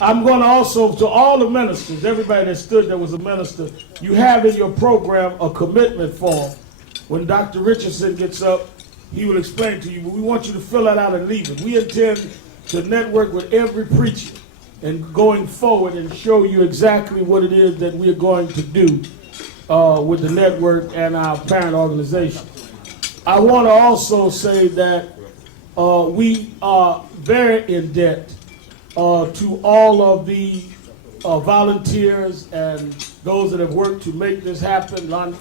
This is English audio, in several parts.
I'm going to also, to all the ministers, everybody that stood there was a minister, you have in your program a commitment form. When Dr. Richardson gets up, he will explain to you, but we want you to fill that out and leave it. We intend to network with every preacher and going forward and show you exactly what it is that we are going to do with the network and our parent organization. I want to also say that we are very in debt to all of the volunteers and those that have worked to make this happen. I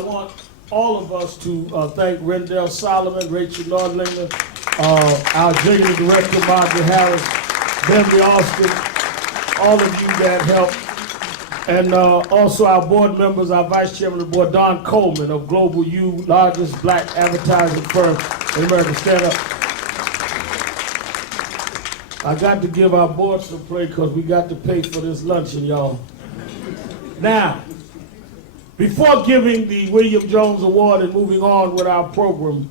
want all of us to thank Rendell Solomon, Rachel Nordlinger, our executive director, Margaret Harris, Beverly Austin, all of you that helped, and also our board members, our vice chairman of the board, Don Coleman of Global U, largest black advertising firm in America. Stand up. I got to give our board some play because we got to pay for this luncheon, y'all. Now, before giving the William Jones Award and moving on with our program,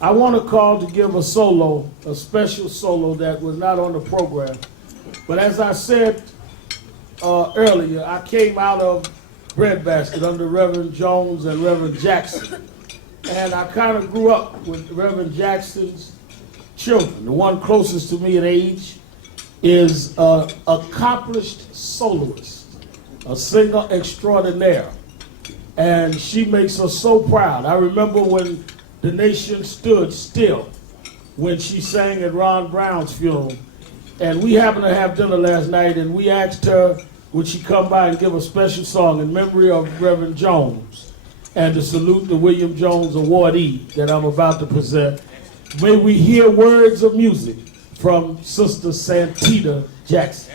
I want to call to give a solo, a special solo that was not on the program. But as I said earlier, I came out of Breadbasket under Reverend Jones and Reverend Jackson. And I kind of grew up with Reverend Jackson's children. The one closest to me in age is an accomplished soloist, a singer extraordinaire. And she makes us so proud. I remember when the nation stood still when she sang at Ron Brown's funeral. And we happened to have dinner last night, and we asked her, would she come by and give a special song in memory of Reverend Jones and to salute the William Jones awardee that I'm about to present. May we hear words of music from Sister Santita Jackson.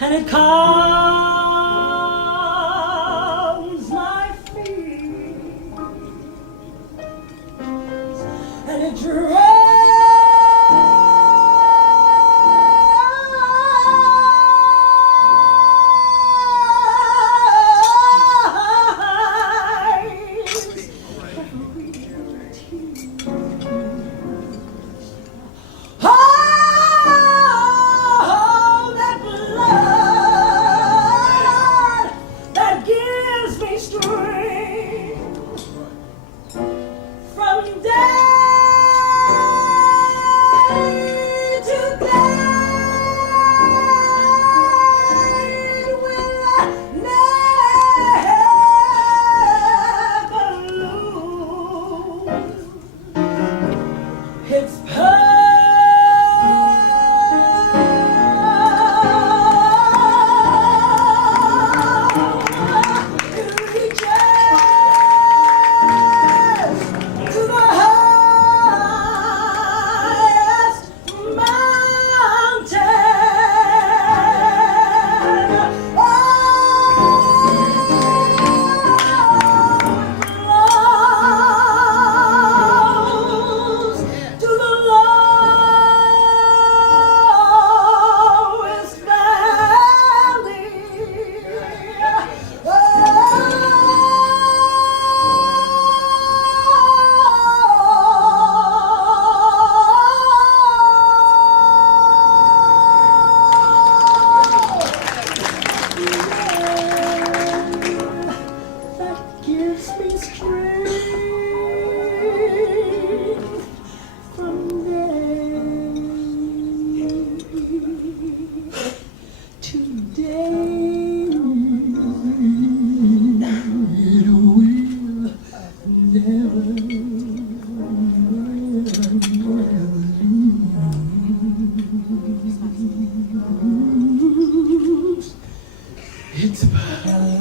And it calms my fears, and it drives every tear. From day strength from day to day. It will never lose its power.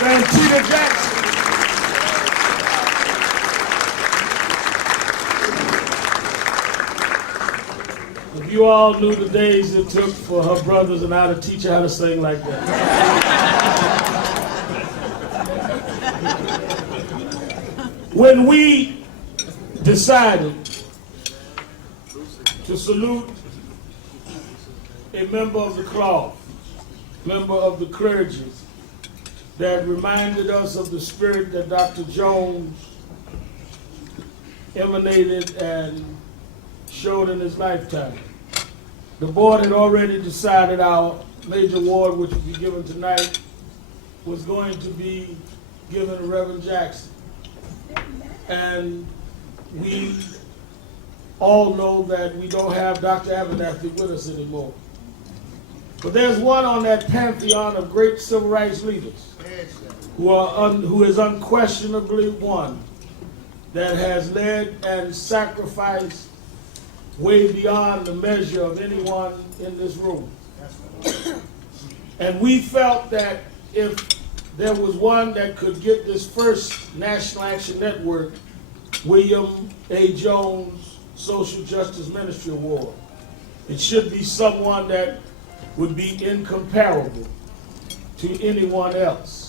Santita Jackson. If you all knew the days it took for her brothers and I to teach her how to sing like that. When we decided to salute a member of the cloth, member of the clergy, that reminded us of the spirit that Dr. Jones emanated and showed in his lifetime. The board had already decided our major award, which will be given tonight, was going to be given to Reverend Jackson. And we all know that we don't have Dr. Abernathy with us anymore. But there's one on that pantheon of great civil rights leaders who is unquestionably one that has led and sacrificed way beyond the measure of anyone in this room. And we felt that if there was one that could get this first National Action Network, William A. Jones Social Justice Ministry Award, it should be someone that would be incomparable to anyone else.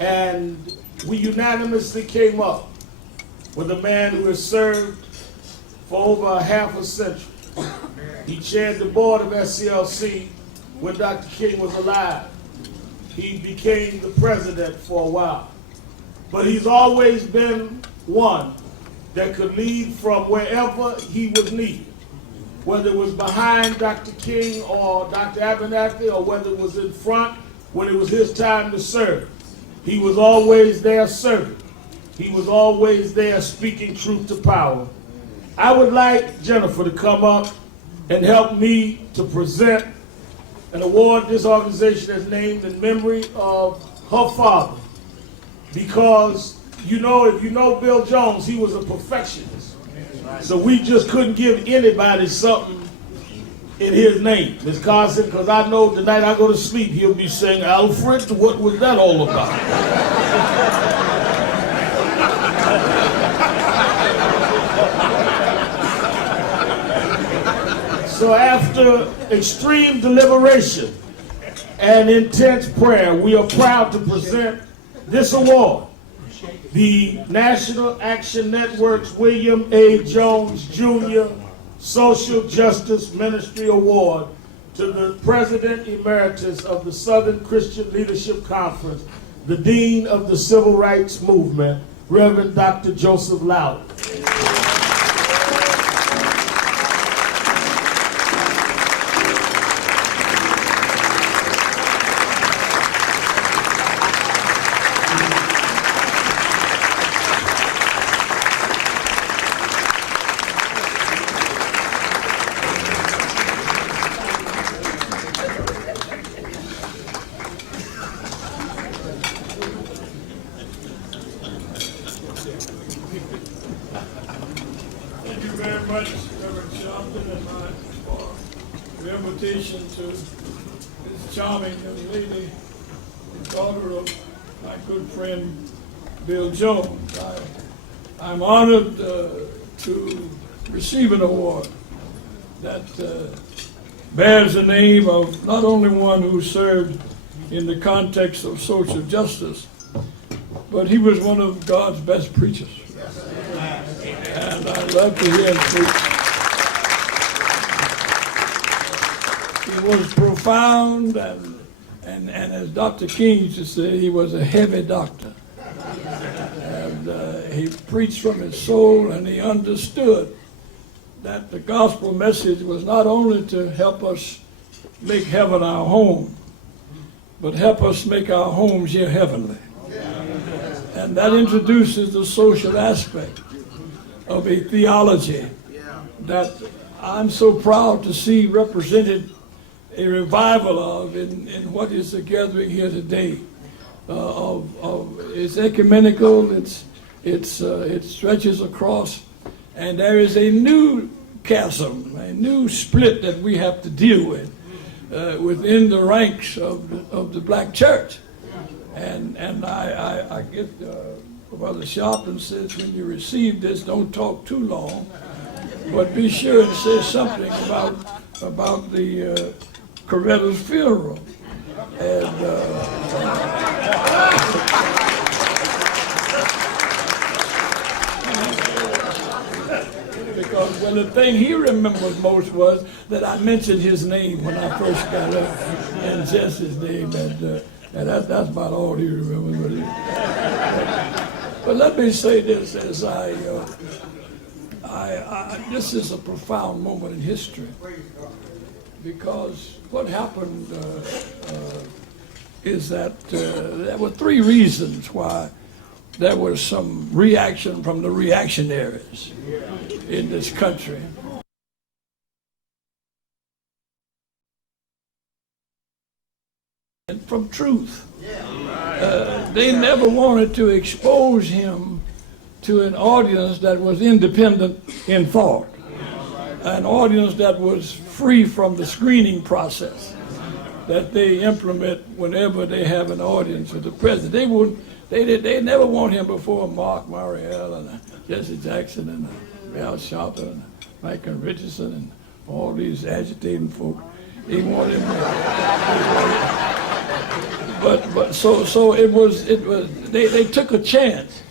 And we unanimously came up with a man who has served for over a half a century. He chaired the board of SCLC when Dr. King was alive. He became the president for a while. But he's always been one that could lead from wherever he was needed, whether it was behind Dr. King or Dr. Abernathy, or whether it was in front when it was his time to serve. He was always there serving. He was always there speaking truth to power. I would like Jennifer to come up and help me to present an award this organization has named in memory of her father. Because, you know, if you know Bill Jones, he was a perfectionist. So we just couldn't give anybody something in his name. Ms. Carson, because I know the night I go to sleep, he'll be saying, Alfred, what was that all about? So after extreme deliberation and intense prayer, we are proud to present this award, the National Action Network's William A. Jones Jr. Social Justice Ministry Award to the President Emeritus of the Southern Christian Leadership Conference, the Dean of the Civil Rights Movement, Reverend Dr. Joseph Lowery. Thank you very much, Reverend Sharpton, and for the invitation to this charming young lady, the daughter of my good friend Bill Jones. I'm honored to receive an award that bears the name of not only one who served in the context of social justice, but he was one of God's best preachers. And I love to hear him preach. He was profound, and as Dr. King used to say, he was a heavy doctor. And he preached from his soul, and he understood that the gospel message was not only to help us make heaven our home, but help us make our homes here heavenly. And that introduces the social aspect of a theology that I'm so proud to see represented a revival of in what is the gathering here today. It's ecumenical, it stretches across, and there is a new chasm, a new split that we have to deal with within the ranks of the black church. And I get Brother Sharpton says, when you receive this, don't talk too long, but be sure to say something about the Coretta's funeral. And because, well, the thing he remembers most was that I mentioned his name when I first got up, and Jesse's name, and that's about all he remembers. But let me say this, as this is a profound moment in history, because what happened is that there were three reasons why there was some reaction from the reactionaries in this country. And from truth. They never wanted to expose him to an audience that was independent in thought, an audience that was free from the screening process that they implement whenever they have an audience with the president. They never want him before Mark Mariel and Jesse Jackson and Al Sharpton and Michael Richardson and all these agitating folk. They want him. But so it was. They took a chance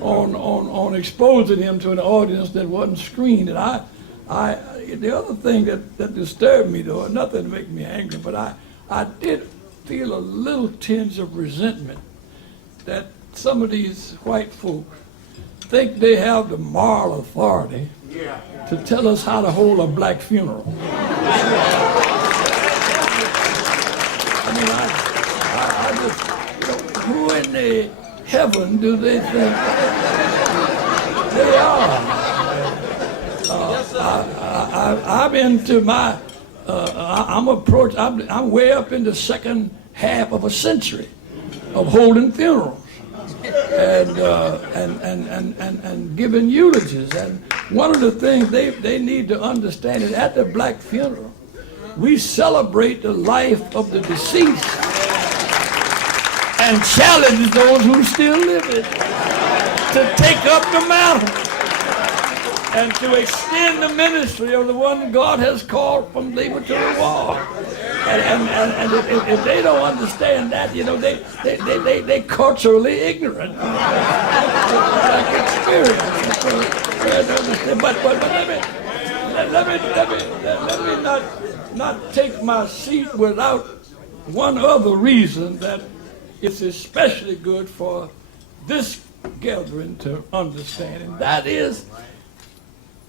on exposing him to an audience that wasn't screened. And the other thing that disturbed me, though, nothing to make me angry, but I did feel a little tinge of resentment that some of these white folk think they have the moral authority to tell us how to hold a black funeral. I mean, I just, who in the heaven do they think they are? I'm into my, I'm way up in the second half of a century of holding funerals and giving eulogies. And one of the things they need to understand is at the black funeral, we celebrate the life of the deceased and challenge those who still live it to take up the mantle and to extend the ministry of the one God has called from labor to reward. And if they don't understand that, you know, they culturally ignorant. Like experience. But let me not take my seat without one other reason that it's especially good for this gathering to understand, and that is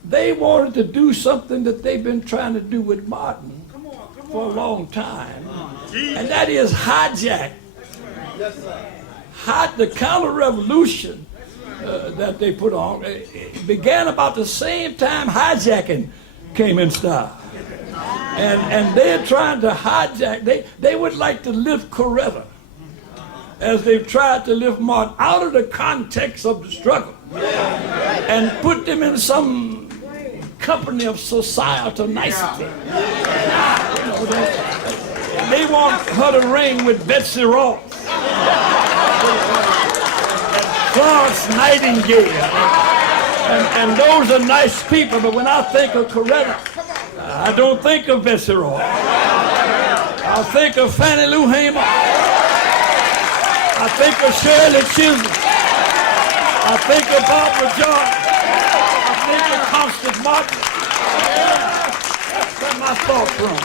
they wanted to do something that they've been trying to do with Martin for a long time, and that is hijack the counter-revolution that they put on. It began about the same time hijacking came in style. And they're trying to hijack, they would like to lift Coretta as they've tried to lift Martin out of the context of the struggle and put them in some company of societal nicety. You know, they want her to ring with Betsy Ross and Florence Nightingale. And those are nice people, but when I think of Coretta, I don't think of Betsy Ross. I think of Fannie Lou Hamer. I think of Shirley Chisholm. I think of Barbara Jordan. I think of Constance Martin. That's where my thoughts run.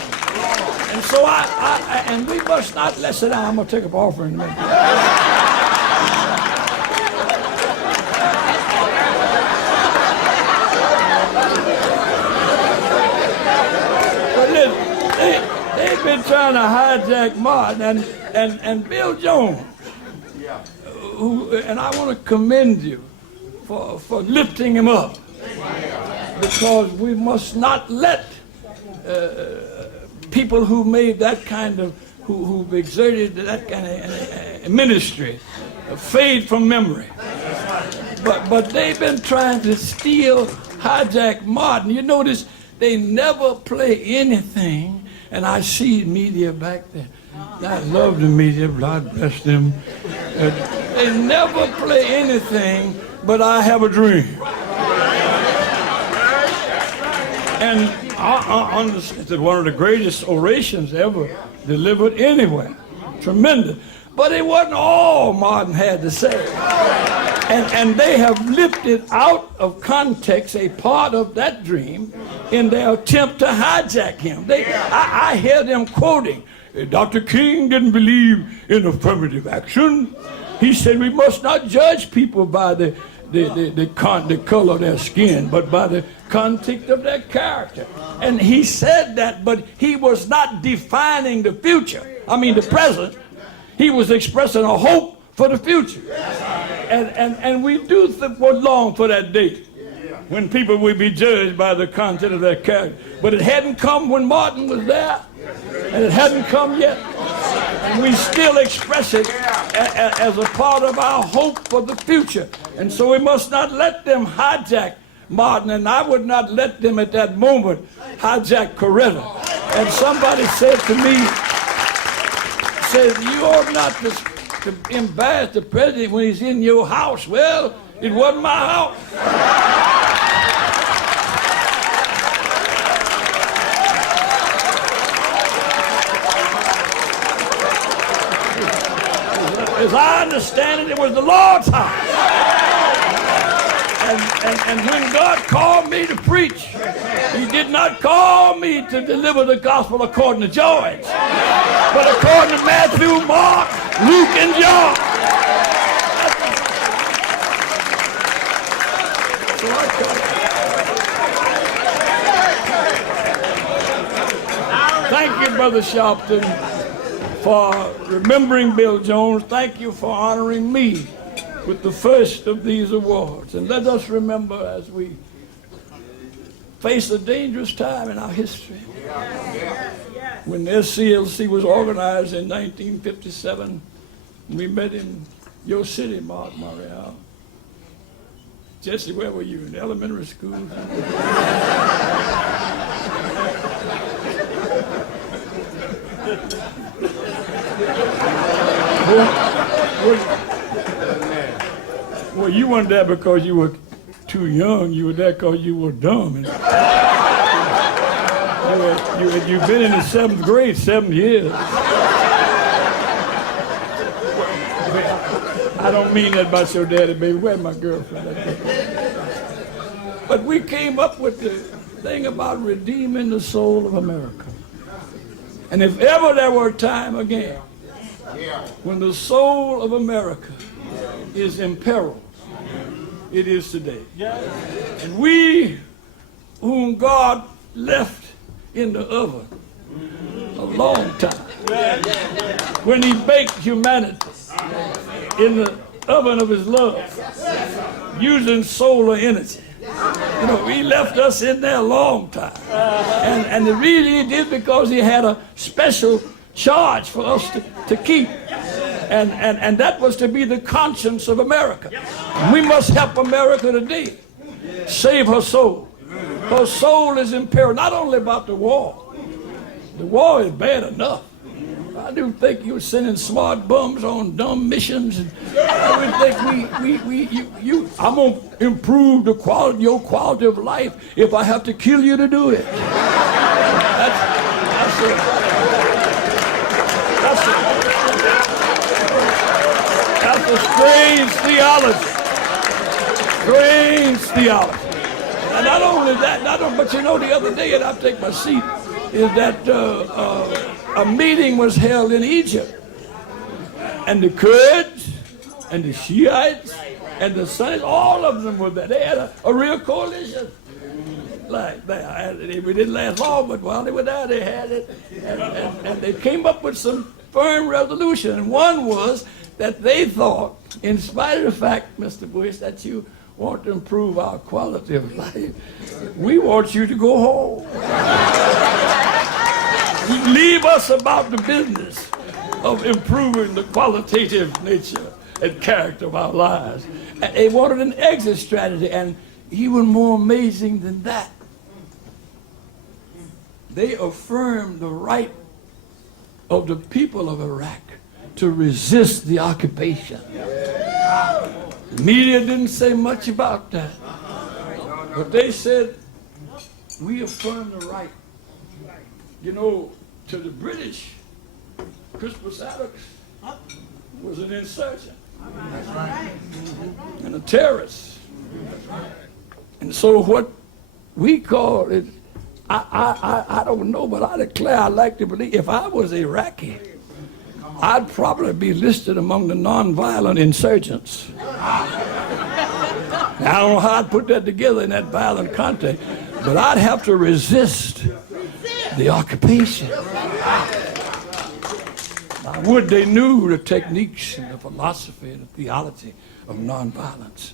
And so and we must not, let's sit down, I'm going to take up offering in a minute. trying to hijack Martin and Bill Jones. And I want to commend you for lifting him up, because we must not let people who made that kind of, who've exerted that kind of ministry fade from memory. But they've been trying to hijack Martin. You notice they never play anything, and I see media back there. I love the media, God bless them. They never play anything but I Have a Dream. And I understand that one of the greatest orations ever delivered anywhere. Tremendous. But it wasn't all Martin had to say. And they have lifted out of context a part of that dream in their attempt to hijack him. I hear them quoting, Dr. King didn't believe in affirmative action. He said we must not judge people by the color of their skin, but by the content of their character. And he said that, but he was not defining the future. I mean the present. He was expressing a hope for the future. And we do long for that day when people will be judged by the content of their character. But it hadn't come when Martin was there, and it hadn't come yet. And we still express it as a part of our hope for the future. And so we must not let them hijack Martin, and I would not let them at that moment hijack Coretta. And somebody said to me, you ought not to embarrass the president when he's in your house. Well, it wasn't my house. As I understand it, it was the Lord's house. And when God called me to preach, he did not call me to deliver the gospel according to George, but according to Matthew, Mark, Luke, and John. Thank you, Brother Sharpton, for remembering Bill Jones. Thank you for honoring me with the first of these awards. And let us remember as we face a dangerous time in our history. When the SCLC was organized in 1957, we met in your city, Mark Marial. Jesse, where were you? In elementary school? Well, you weren't there because you were too young. You were there because you were dumb. You've been in the 7th grade 7 years. I don't mean that about your daddy, baby. Where's my girlfriend? But we came up with the thing about redeeming the soul of America. And if ever there were a time again when the soul of America is in peril, it is today. And we whom God left in the oven a long time, when he baked humanity in the oven of his love, using solar energy. You know, he left us in there a long time. And the reason he did because he had a special charge for us to keep. And that was to be the conscience of America. We must help America today save her soul. Her soul is in peril, not only about the war. The war is bad enough. I do think you were sending smart bums on dumb missions. And I would think I'm going to improve your quality of life if I have to kill you to do it. That's a strange theology. Strange theology. And not only that, but you know, the other day, and I'll take my seat, is that a meeting was held in Egypt. And the Kurds and the Shiites and the Sunnis, all of them were there. They had a real coalition. like that. And it didn't last long, but while they were there, they had it. And they came up with some firm resolution. And one was that they thought, in spite of the fact, Mr. Bush, that you want to improve our quality of life, we want you to go home. Leave us about the business of improving the qualitative nature and character of our lives. And they wanted an exit strategy, and even more amazing than that, they affirmed the right of the people of Iraq to resist the occupation. The media didn't say much about that, but they said, we affirm the right. You know, to the British, Crispus Attucks was an insurgent and a terrorist. And so what we call it, I don't know, but I declare I like to believe if I was Iraqi, I'd probably be listed among the nonviolent insurgents. Now, I don't know how I'd put that together in that violent context, but I'd have to resist the occupation. I would they knew the techniques and the philosophy and the theology of nonviolence.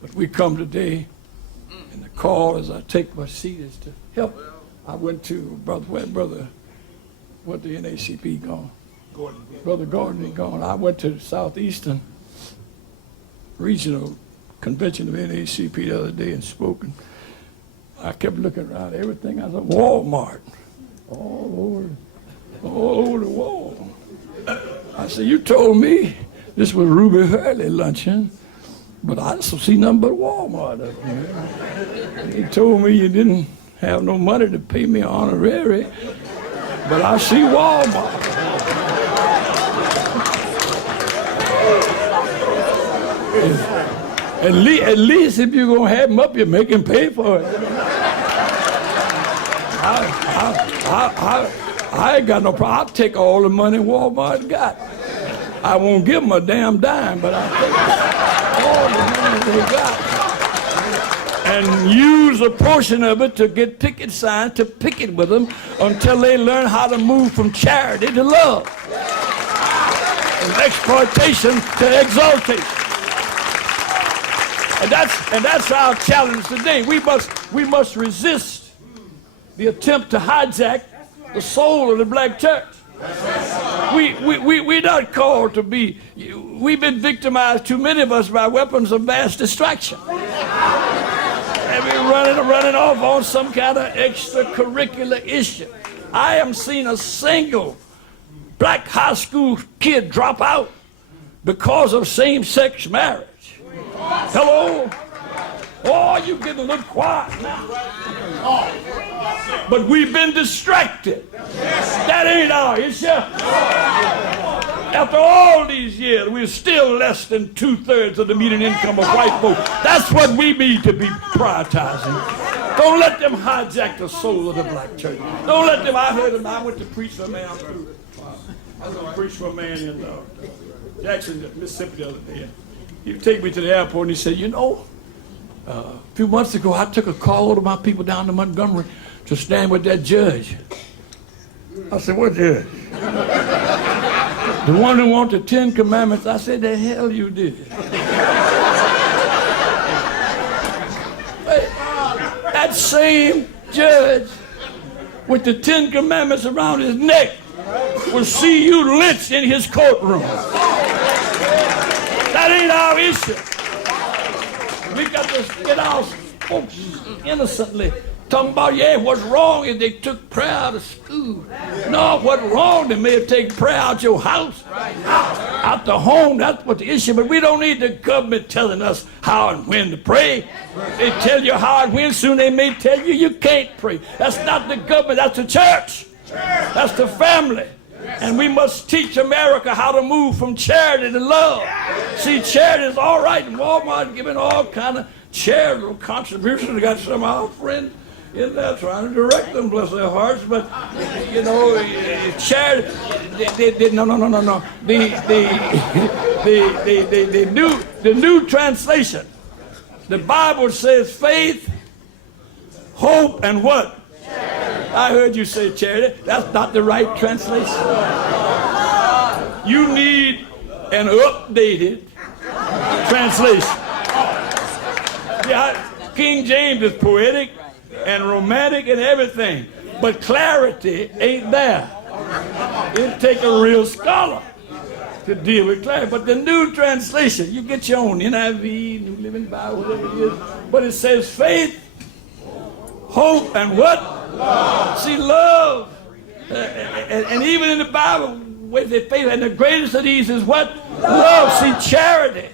But we come today, and the call as I take my seat is to help. I went to what the NACP gone? Brother Gordon is gone. I went to the Southeastern Regional Convention of NACP the other day and spoke. And I kept looking around everything. I said, Walmart, all over the wall. I said, you told me this was Ruby Hurley luncheon, but I don't see nothing but Walmart up here. He told me you didn't have no money to pay me honorary, but I see Walmart. At least if you're going to have him up, you make him pay for it. I ain't got no problem. I'll take all the money Walmart got. I won't give them a damn dime, but I'll take all the money they got and use a portion of it to get picket signs to picket with them until they learn how to move from charity to love, from exploitation to exaltation. And that's our challenge today. We must resist the attempt to hijack the soul of the black church. We're not called to be. We've been victimized, too many of us, by weapons of mass distraction. And we're running off on some kind of extracurricular issue. I haven't seen a single black high school kid drop out because of same-sex marriage. Hello? Oh, you're getting a little quiet now. But we've been distracted. That ain't our issue. After all these years, we're still less than 2/3 of the median income of white folks. That's what we need to be prioritizing. Don't let them hijack the soul of the black church. Don't let them. I heard them. I went to preach for a man. I was going to preach for a man in Jackson, Mississippi the other day. He would take me to the airport and he said, you know, a few months ago I took a call to my people down to Montgomery to stand with that judge. I said, what judge? The one who wanted the 10 Commandments. I said, the hell you did. That same judge with the 10 Commandments around his neck will see you lynched in his courtroom. That ain't our issue. We got to get our folks innocently talking about, yeah, what's wrong is they took prayer out of school. No, what's wrong, they may have taken prayer out your house, out the home. That's what the issue. But we don't need the government telling us how and when to pray. They tell you how and when, soon they may tell you you can't pray. That's not the government, that's the church. That's the family. And we must teach America how to move from charity to love. See, charity is all right, and Walmart giving all kind of charitable contributions. We got some of our friends in there trying to direct them, bless their hearts. But you know, charity. No. The new translation. The Bible says faith, hope and what? Charity. I heard you say charity. That's not the right translation. You need an updated translation. Yeah, King James is poetic and romantic and everything, but clarity ain't there. It'd take a real scholar to deal with clarity. But the new translation, you get your own NIV, New Living Bible, whatever it is, but it says faith, hope, and what? Love. See, love. And even in the Bible, with the faith, and the greatest of these is what? Love. See, charity.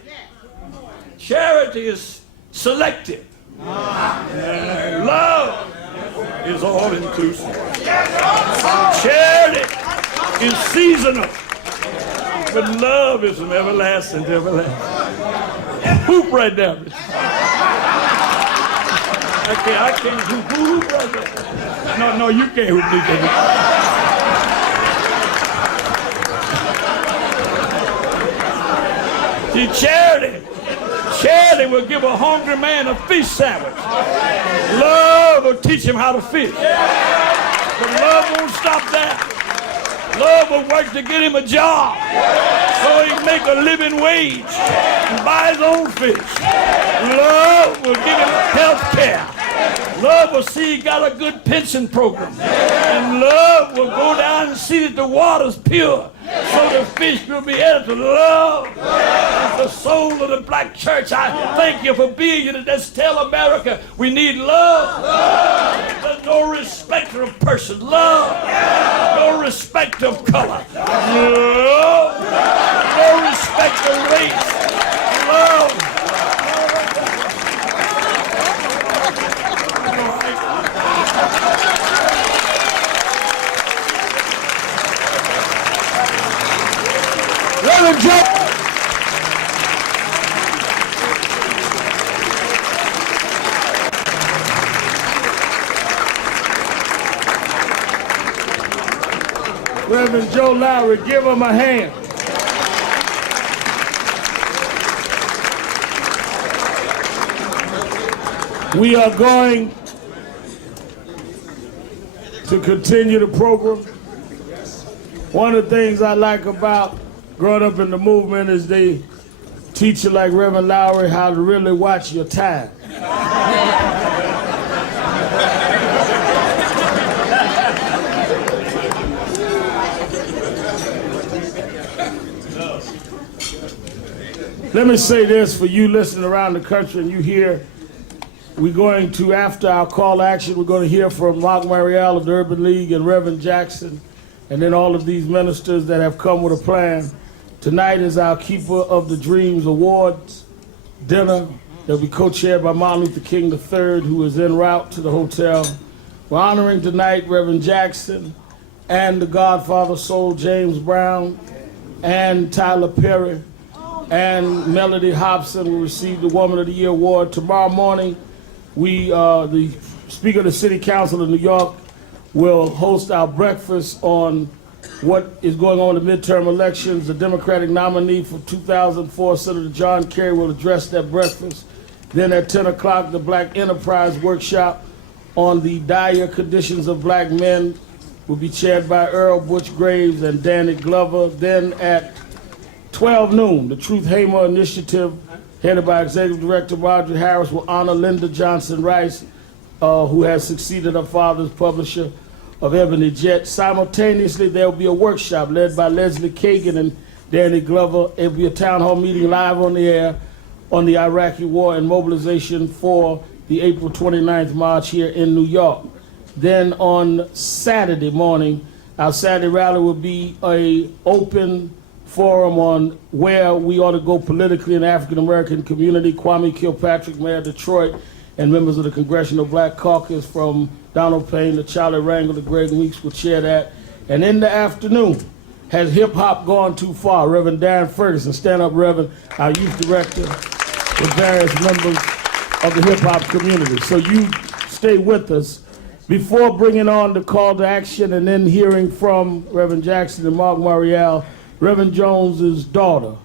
Charity is selective. Love is all inclusive. Charity is seasonal. But love is from everlasting to everlasting. Hoop right there. I can't hoop right there. No, you can't hoop me. See, charity will give a hungry man a fish sandwich. Love will teach him how to fish. But love won't stop there. Love will work to get him a job so he can make a living wage and buy his own fish. Love will give him health care. Love will see he got a good pension program. And love will go down and see that the water's pure so the fish will be able to love. As the soul of the black church, I thank you for being here to just tell America we need love. There's no respect of person. Love. No respect of color. Love. No respect of race. Love. Reverend Joe. Reverend Joe Lowery, give him a hand. We are going to continue the program. One of the things I like about growing up in the movement is they teach you, like Reverend Lowery, how to really watch your time. Let me say this for you listening around the country and you hear, we're going to, after our call to action, we're going to hear from Mark Mariel of the Urban League and Reverend Jackson, and then all of these ministers that have come with a plan. Tonight is our Keeper of the Dreams Awards dinner that will be co-chaired by Martin Luther King III, who is en route to the hotel. We're honoring tonight Reverend Jackson and the Godfather Soul James Brown and Tyler Perry and Melody Hobson will receive the Woman of the Year Award. Tomorrow morning, the Speaker of the City Council of New York will host our breakfast on what is going on in the midterm elections. The Democratic nominee for 2004, Senator John Kerry, will address that breakfast. Then at 10 o'clock, the Black Enterprise Workshop on the dire conditions of black men will be chaired by Earl Butch Graves and Danny Glover. Then at 12 noon, the Truth Hamer Initiative, headed by Executive Director Roger Harris, will honor Linda Johnson Rice, who has succeeded her father's publisher of Ebony Jet. Simultaneously, there will be a workshop led by Leslie Kagan and Danny Glover. It will be a town hall meeting live on the air on the Iraqi war and mobilization for the April 29th march here in New York. Then on Saturday morning, our Saturday rally will be an open forum on where we ought to go politically in the African-American community. Kwame Kilpatrick, Mayor of Detroit, and members of the Congressional Black Caucus from Donald Payne to Charlie Rangel to Greg Weeks will chair that. And in the afternoon, has hip-hop gone too far? Reverend Darren Ferguson, stand up, Reverend, our youth director, with various members of the hip-hop community. So you stay with us. Before bringing on the call to action and then hearing from Reverend Jackson and Mark Mariel, Reverend Jones's daughter,